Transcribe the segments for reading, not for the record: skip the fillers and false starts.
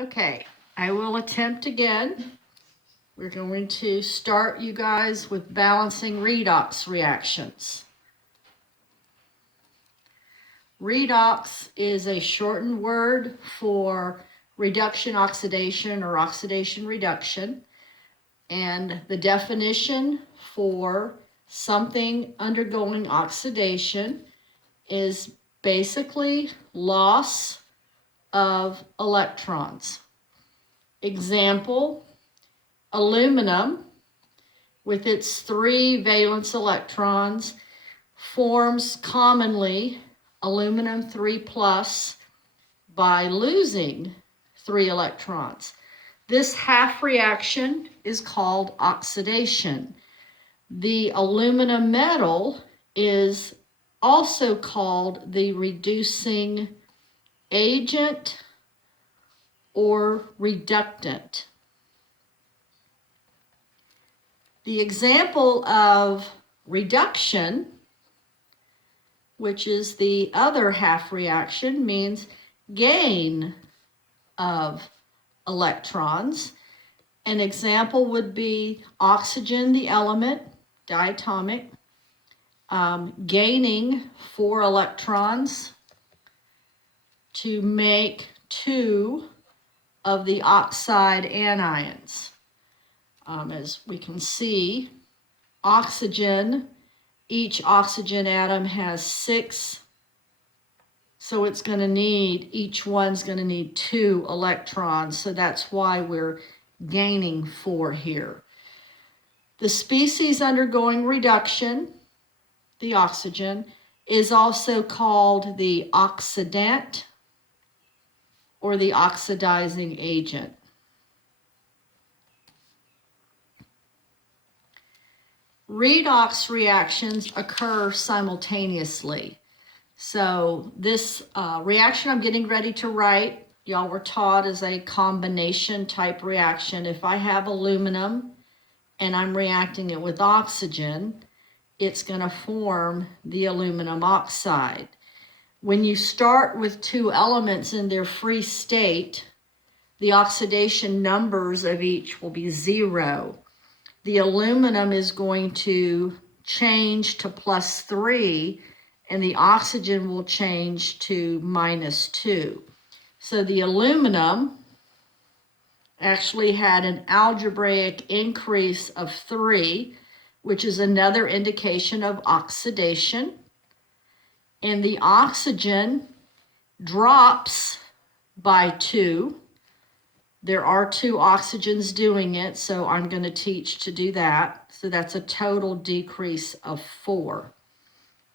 Okay, I will attempt again. We're going to start, you guys, with balancing redox reactions. Redox is a shortened word for reduction oxidation or oxidation reduction. And the definition for something undergoing oxidation is basically loss of electrons. Example, aluminum with its 3 valence electrons forms commonly aluminum 3 plus by losing 3 electrons. This half reaction is called oxidation. The aluminum metal is also called the reducing agent or reductant. The example of reduction, which is the other half reaction, means gain of electrons. An example would be oxygen, the element, diatomic, gaining 4 electrons to make 2 of the oxide anions. As we can see, oxygen, each oxygen atom has 6, so it's going to need, each one's going to need 2 electrons, so that's why we're gaining 4 here. The species undergoing reduction, the oxygen, is also called the oxidant or the oxidizing agent. Redox reactions occur simultaneously. So this reaction I'm getting ready to write, y'all were taught, is a combination type reaction. If I have aluminum and I'm reacting it with oxygen, it's going to form the aluminum oxide. When you start with 2 elements in their free state, the oxidation numbers of each will be 0. The aluminum is going to change to +3, and the oxygen will change to -2. So the aluminum actually had an algebraic increase of 3, which is another indication of oxidation. And the oxygen drops by 2. There are 2 oxygens doing it, so I'm going to teach to do that. So that's a total decrease of 4.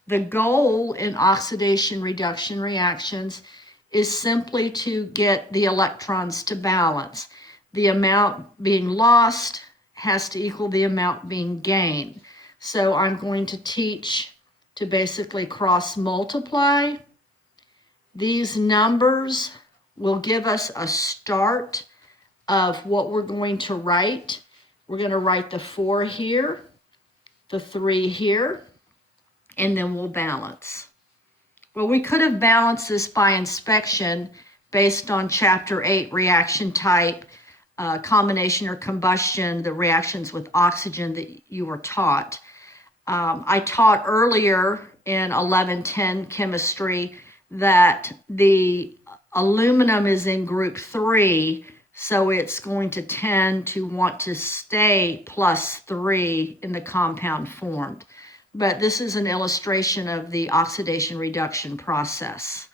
The goal in oxidation reduction reactions is simply to get the electrons to balance. The amount being lost has to equal the amount being gained. So I'm going to teach to basically cross multiply. These numbers will give us a start of what we're going to write. We're going to write the 4 here, the 3 here, and then we'll balance. Well, we could have balanced this by inspection based on Chapter 8 reaction type, combination or combustion, the reactions with oxygen that you were taught. I taught earlier in 1110 chemistry that the aluminum is in group 3, so it's going to tend to want to stay +3 in the compound formed. But this is an illustration of the oxidation reduction process.